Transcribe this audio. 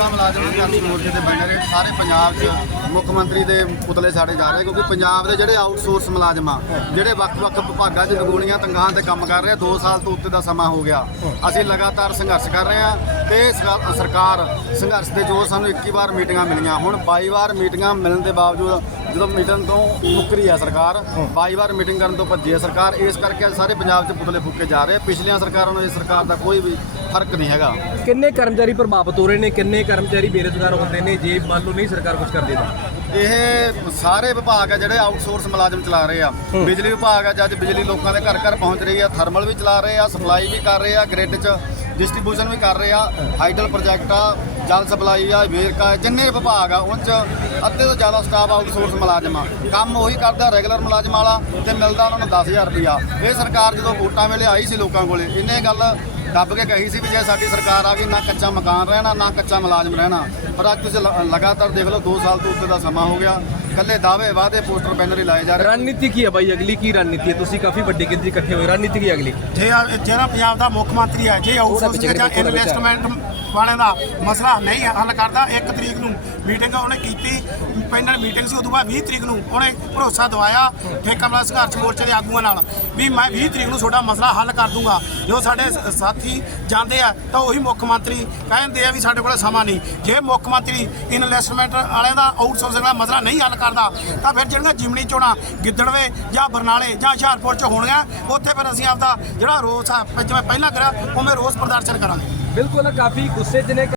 ਸਾਬਕਾ ਮੁਲਾਜ਼ਮ ਸੰਘਰਸ਼ ਮੋਰਚੇ ਦੇ ਬੈਨਰ ਹੇਠ ਸਾਰੇ ਪੰਜਾਬ 'ਚ ਮੁੱਖ ਮੰਤਰੀ ਦੇ ਪੁਤਲੇ ਸਾੜੇ ਜਾ ਰਹੇ, ਕਿਉਂਕਿ ਪੰਜਾਬ ਦੇ ਜਿਹੜੇ ਆਊਟਸੋਰਸ ਮੁਲਾਜ਼ਮ ਆ, ਜਿਹੜੇ ਵੱਖ-ਵੱਖ ਵਿਭਾਗਾਂ 'ਚ ਦੁਗਣੀਆਂ ਤਨਖਾਹਾਂ ਤੇ ਕੰਮ ਕਰ ਰਹੇ ਆ 2 ਸਾਲ ਤੋਂ ਉੱਤੇ ਦਾ ਸਮਾਂ ਹੋ ਗਿਆ। ਅਸੀਂ ਲਗਾਤਾਰ ਸੰਘਰਸ਼ ਕਰ ਰਹੇ ਆ ਤੇ ਸਰਕਾਰ ਸੰਘਰਸ਼ ਦੇ ਜੋ ਸਾਨੂੰ 21 ਵਾਰ ਮੀਟਿੰਗਾਂ ਮਿਲੀਆਂ, ਹੁਣ 22 ਵਾਰ ਮੀਟਿੰਗਾਂ ਮਿਲਣ ਦੇ ਬਾਵਜੂਦ ਜਦੋਂ ਮੀਟਿੰਗ ਤੋਂ ਮੁੱਕਰੀ ਆ ਸਰਕਾਰ 22 ਵਾਰ ਮੀਟਿੰਗ ਕਰਨ ਤੋਂ ਭੱਜੀ ਆ ਸਰਕਾਰ ਇਸ ਕਰਕੇ ਅੱਜ ਸਾਰੇ ਪੰਜਾਬ 'ਚ ਪੁਤਲੇ ਫੂਕੇ ਜਾ ਰਹੇ ਆ। ਪਿਛਲੀਆਂ ਸਰਕਾਰਾਂ ਨੂੰ ਇਸ ਸਰਕਾਰ ਦਾ ਕੋਈ ਵੀ ਫ਼ਰਕ ਨਹੀਂ ਹੈਗਾ। ਕਿੰਨੇ ਕਰਮਚਾਰੀ ਪ੍ਰਭਾਵਿਤ ਹੋ ਰਹੇ ਨੇ ਕਿੰਨੇ ਕਰਮਚਾਰੀ ਬੇਰੁਜ਼ਗਾਰ ਹੁੰਦੇ ਨੇ ਜੇ ਮੰਨ ਲਓ ਨਹੀਂ ਸਰਕਾਰ ਕੁਝ ਕਰਦੀ ਤਾਂ? ਇਹ ਸਾਰੇ ਵਿਭਾਗ ਆ ਜਿਹੜੇ ਆਊਟਸੋਰਸ ਮੁਲਾਜ਼ਮ ਚਲਾ ਰਹੇ ਆ। ਬਿਜਲੀ ਵਿਭਾਗ ਆ ਜਦ ਬਿਜਲੀ ਲੋਕਾਂ ਦੇ ਘਰ ਘਰ ਪਹੁੰਚ ਰਹੀ ਆ ਥਰਮਲ ਵੀ ਚਲਾ ਰਹੇ ਆ ਸਪਲਾਈ ਵੀ ਕਰ ਰਹੇ ਆ ਗ੍ਰਿਡ 'ਚ। ਡਿਸਟ੍ਰੀਬਿਊਸ਼ਨ ਵੀ ਕਰ ਰਹੇ ਆ, ਹਾਈਡਲ ਪ੍ਰੋਜੈਕਟ ਆ, ਜਲ ਸਪਲਾਈ ਆ, ਵੇਰਕਾ ਜਿੰਨੇ ਵਿਭਾਗ ਆ ਉਹਨਾਂ 'ਚ ਅੱਧੇ ਤੋਂ ਜ਼ਿਆਦਾ ਸਟਾਫ ਆਊਟਸੋਰਸ ਮੁਲਾਜ਼ਮ ਆ। ਕੰਮ ਉਹੀ ਕਰਦਾ ਰੈਗੂਲਰ ਮੁਲਾਜ਼ਮ ਵਾਲਾ ਤੇ ਮਿਲਦਾ ਉਹਨਾਂ ਨੂੰ 10000 ਰੁਪਇਆ ਇਹ ਸਰਕਾਰ ਜਦੋਂ ਵੋਟਾਂ ਵੇਲੇ ਆਈ ਸੀ ਲੋਕਾਂ ਕੋਲੇ ਇਹਨੇ ਗੱਲ ਦੱਬ ਕੇ ਕਹੀ ਸੀ ਵੀ ਜੇ ਸਾਡੀ ਸਰਕਾਰ ਆ ਗਈ ਨਾ ਕੱਚਾ ਮਕਾਨ ਰਹਿਣਾ ਨਾ ਕੱਚਾ ਮੁਲਾਜ਼ਮ ਰਹਿਣਾ। ਪਰ ਅੱਜ ਤੁਸੀਂ ਲ- ਲਗਾਤਾਰ ਦੇਖ ਲਓ 2 ਸਾਲ ਤੋਂ ਉੱਤੇ ਦਾ ਸਮਾਂ ਹੋ ਗਿਆ। ਕੱਲੇ ਦਾਅਵੇ ਵਾਅਦੇ ਪੋਸਟਰ ਬੈਨਰ ਹੀ ਲਾਏ ਜਾ ਰਹੇ। ਰਣਨੀਤੀ ਕੀ ਹੈ ਬਾਈ? ਅਗਲੀ ਕੀ ਰਣਨੀਤੀ ਹੈ? ਤੁਸੀਂ ਕਾਫੀ ਵੱਡੀ ਗਿਣਤੀ ਇਕੱਠੇ ਹੋਏ। ਰਣਨੀਤੀ ਕੀ ਹੈ ਅਗਲੀ? ਜੇ ਆ- ਜਿਹੜਾ ਪੰਜਾਬ ਦਾ ਮੁੱਖ ਮੰਤਰੀ ਹੈ ਜੇ ਆਊਟਸੋਰਸਿੰਗ ਜਾਂ ਇਨਵੈਸਟਮੈਂਟ ਵਾਲਿਆਂ ਦਾ ਮਸਲਾ ਨਹੀਂ ਹੱਲ ਕਰਦਾ। 1 ਤਰੀਕ ਨੂੰ ਮੀਟਿੰਗ ਉਹਨੇ ਕੀਤੀ। ਪੈਨਲ ਮੀਟਿੰਗ ਸੀ ਉਦੋਂ ਬਾਅਦ 20 ਤਰੀਕ ਨੂੰ ਉਹਨੇ ਭਰੋਸਾ ਦਵਾਇਆ ਠੇਕਾ ਵਾਲਾ ਸੰਘਰਸ਼ ਮੋਰਚੇ ਦੇ ਆਗੂਆਂ ਨਾਲ ਵੀ ਮੈਂ 20 ਤਰੀਕ ਨੂੰ ਤੁਹਾਡਾ ਮਸਲਾ ਹੱਲ ਕਰ ਦੂੰਗਾ। ਜੋ ਸਾਡੇ ਸ- ਸਾਥੀ ਜਾਂਦੇ ਆ ਤਾਂ ਉਹੀ ਮੁੱਖ ਮੰਤਰੀ ਕਹਿੰਦੇ ਆ ਵੀ ਸਾਡੇ ਕੋਲ ਸਮਾਂ ਨਹੀਂ। ਜੇ ਮੁੱਖ ਮੰਤਰੀ ਇਨਵੈਸਟਮੈਂਟ ਵਾਲਿਆਂ ਦਾ ਆਊਟਸੋਰਸਿੰਗ ਦਾ ਮਸਲਾ ਨਹੀਂ ਹੱਲ ਕਰਦਾ, ਤਾਂ ਫਿਰ ਜਿਹੜੀਆਂ ਜਿਮਣੀ ਚੋਣਾਂ ਗਿੱਦੜਵੇ ਜਾਂ ਬਰਨਾਲੇ ਜਾਂ ਹੁਸ਼ਿਆਰਪੁਰ ਚ ਹੋਣਗੀਆਂ, ਉੱਥੇ ਫਿਰ ਅਸੀਂ ਆਪਦਾ ਜਿਹੜਾ ਰੋਸ ਆ, ਜਿਵੇਂ ਪਹਿਲਾਂ ਕਰਿਆ ਉਹ ਮੈਂ ਰੋਸ ਪ੍ਰਦਰਸ਼ਨ ਕਰਾਂਗੇ। ਬਿਲਕੁਲ, ਕਾਫੀ ਗੁੱਸੇ 'ਚ ਨੇ।